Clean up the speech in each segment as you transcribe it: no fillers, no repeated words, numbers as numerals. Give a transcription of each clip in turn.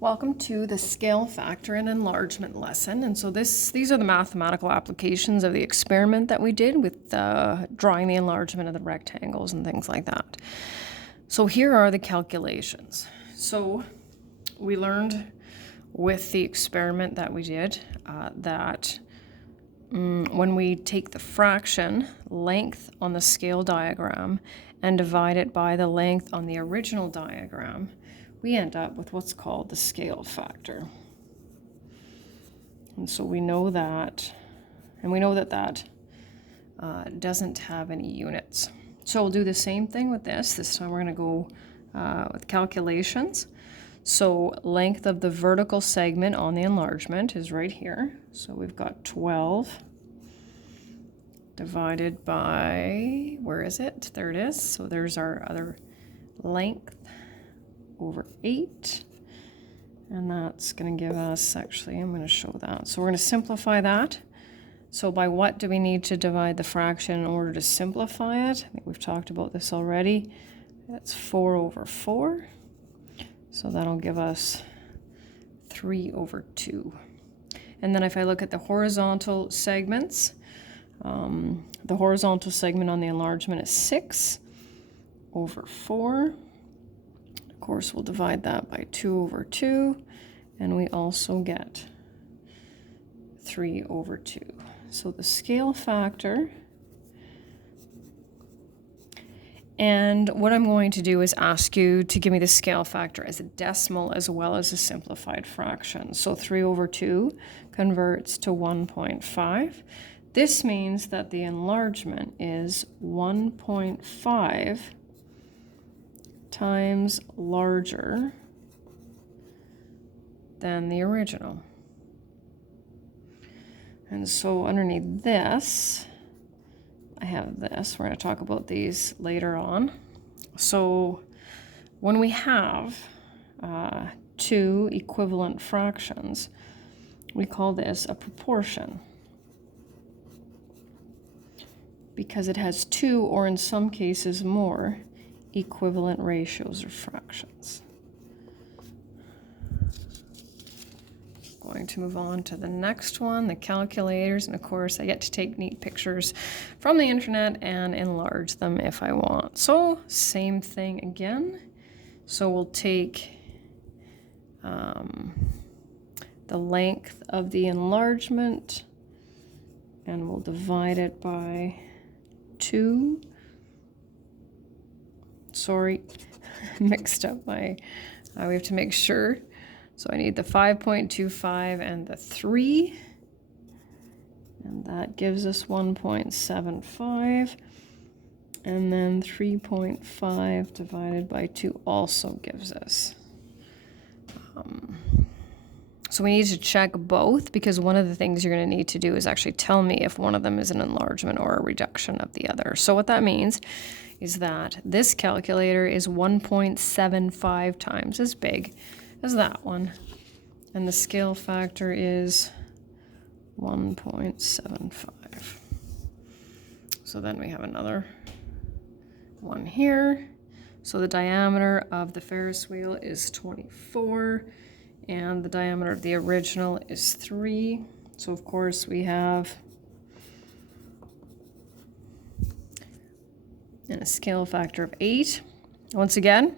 Welcome to the scale factor and enlargement lesson. And so these are the mathematical applications of the experiment that we did with drawing the enlargement of the rectangles and things like that. So here are the calculations. So we learned with the experiment that we did that when we take the fraction length on the scale diagram and divide it by the length on the original diagram, we end up with what's called the scale factor. And so we know that, and we know that that doesn't have any units. So we'll do the same thing with this. This time we're going to go with calculations. So length of the vertical segment on the enlargement is right here. So we've got 12 divided by, where is it? There it is. So there's our other length over 8. And that's going to give us, actually, I'm going to show that. So we're going to simplify that. So by what do we need to divide the fraction in order to simplify it? I think we've talked about this already. That's 4 over 4. So that'll give us 3 over 2. And then if I look at the horizontal segments, the horizontal segment on the enlargement is 6 over 4. Of course, we'll divide that by 2 over 2, and we also get 3 over 2. So the scale factor, and what I'm going to do is ask you to give me the scale factor as a decimal as well as a simplified fraction. So 3 over 2 converts to 1.5. This means that the enlargement is 1.5 times larger than the original. And so underneath this, I have this. We're going to talk about these later on. So when we have two equivalent fractions, we call this a proportion, because it has two, or in some cases more, equivalent ratios or fractions. Going to move on to the next one, the calculators, and of course I get to take neat pictures from the internet and enlarge them if I want. So same thing again. So we'll take the length of the enlargement and we'll divide it by 2. Sorry, mixed up my, we have to make sure. So I need the 5.25 and the 3. And that gives us 1.75. And then 3.5 divided by 2 also gives us. So we need to check both, because one of the things you're going to need to do is actually tell me if one of them is an enlargement or a reduction of the other. So what that means is that this calculator is 1.75 times as big as that one, and the scale factor is 1.75. So then we have another one here. So the diameter of the Ferris wheel is 24, and the diameter of the original is 3. So of course we have a scale factor of 8. Once again,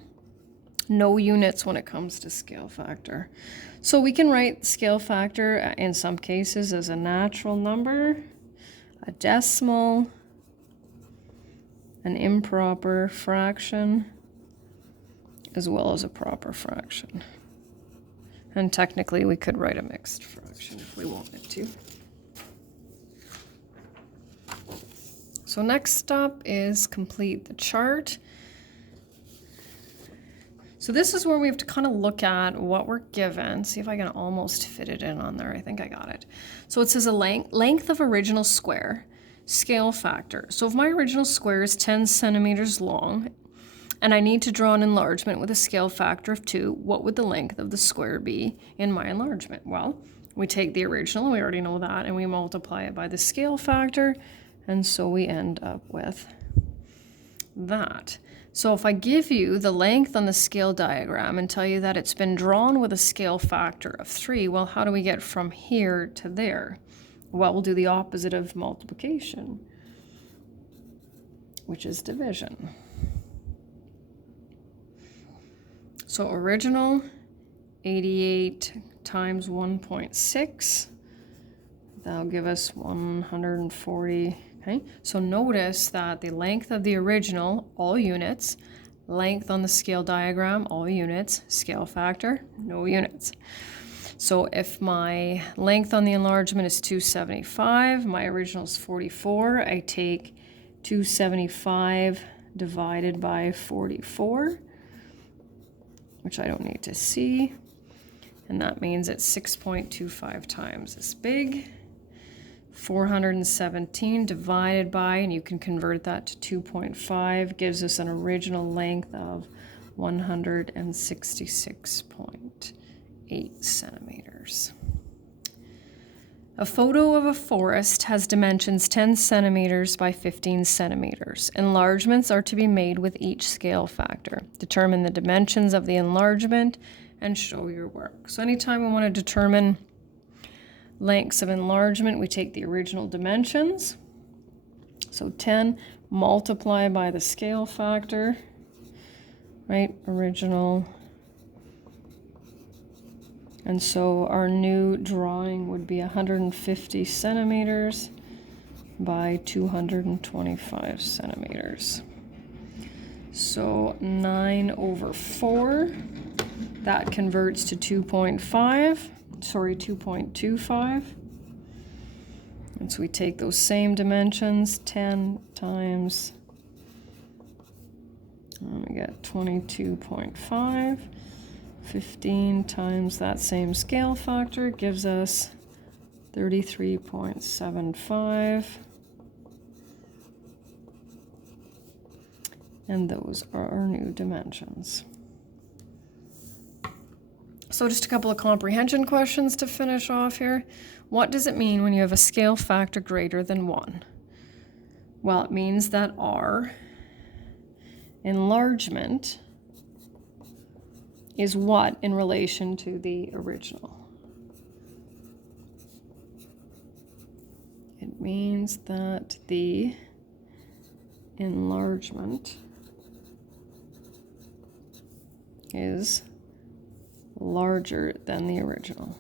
no units when it comes to scale factor. So we can write scale factor in some cases as a natural number, a decimal, an improper fraction, as well as a proper fraction. And technically we could write a mixed fraction if we wanted to. So next up is complete the chart. So this is where we have to kind of look at what we're given. See if I can almost fit it in on there. I think I got it. So it says a length of original square, scale factor. So if my original square is 10 centimeters long, and I need to draw an enlargement with a scale factor of 2, what would the length of the square be in my enlargement? Well, we take the original, we already know that, and we multiply it by the scale factor, and so we end up with that. So if I give you the length on the scale diagram and tell you that it's been drawn with a scale factor of 3, well, how do we get from here to there? Well, we'll do the opposite of multiplication, which is division. So original, 88 times 1.6, that'll give us 140. Okay, so notice that the length of the original, all units, length on the scale diagram, all units, scale factor, no units. So if my length on the enlargement is 275, my original is 44, I take 275 divided by 44, which I don't need to see, and that means it's 6.25 times as big. 417 divided by, and you can convert that to 2.5, gives us an original length of 166.8 centimeters. A photo of a forest has dimensions 10 centimeters by 15 centimeters. Enlargements are to be made with each scale factor. Determine the dimensions of the enlargement and show your work. So anytime we want to determine lengths of enlargement, we take the original dimensions. So 10 multiply by the scale factor, right? Original. And so our new drawing would be 150 centimeters by 225 centimeters. So 9/4, that converts to 2.25. And so we take those same dimensions, 10 times, and we get 22.5. 15 times that same scale factor gives us 33.75. And those are our new dimensions. So just a couple of comprehension questions to finish off here. What does it mean when you have a scale factor greater than 1? Well, it means that our enlargement is what in relation to the original? It means that the enlargement is larger than the original.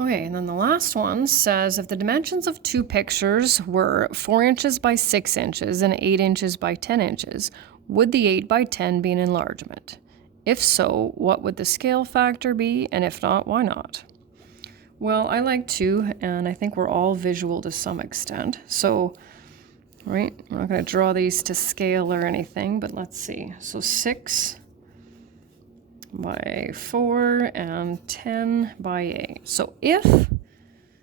Okay, and then the last one says if the dimensions of two pictures were 4 inches by 6 inches and 8 inches by 10 inches, would the 8 by 10 be an enlargement? If so, what would the scale factor be? And if not, why not? Well, I like to, and I think we're all visual to some extent. So, right, we're not going to draw these to scale or anything, but let's see. So 6 by 4 and 10 by 8. So if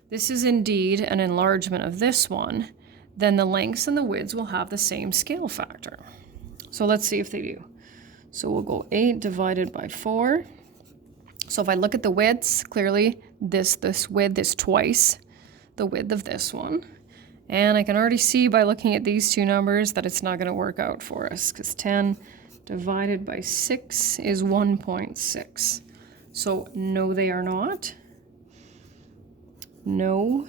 this is indeed an enlargement of this one, then the lengths and the widths will have the same scale factor. So let's see if they do. So we'll go 8 divided by 4. So if I look at the widths, clearly this width is twice the width of this one. And I can already see by looking at these two numbers that it's not going to work out for us, because 10 divided by 6 is 1.6. So no, they are not. No.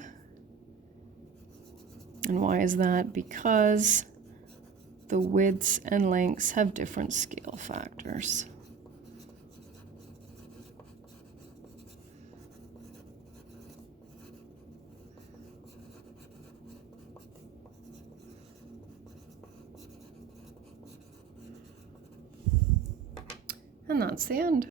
And why is that? Because the widths and lengths have different scale factors. And that's the end.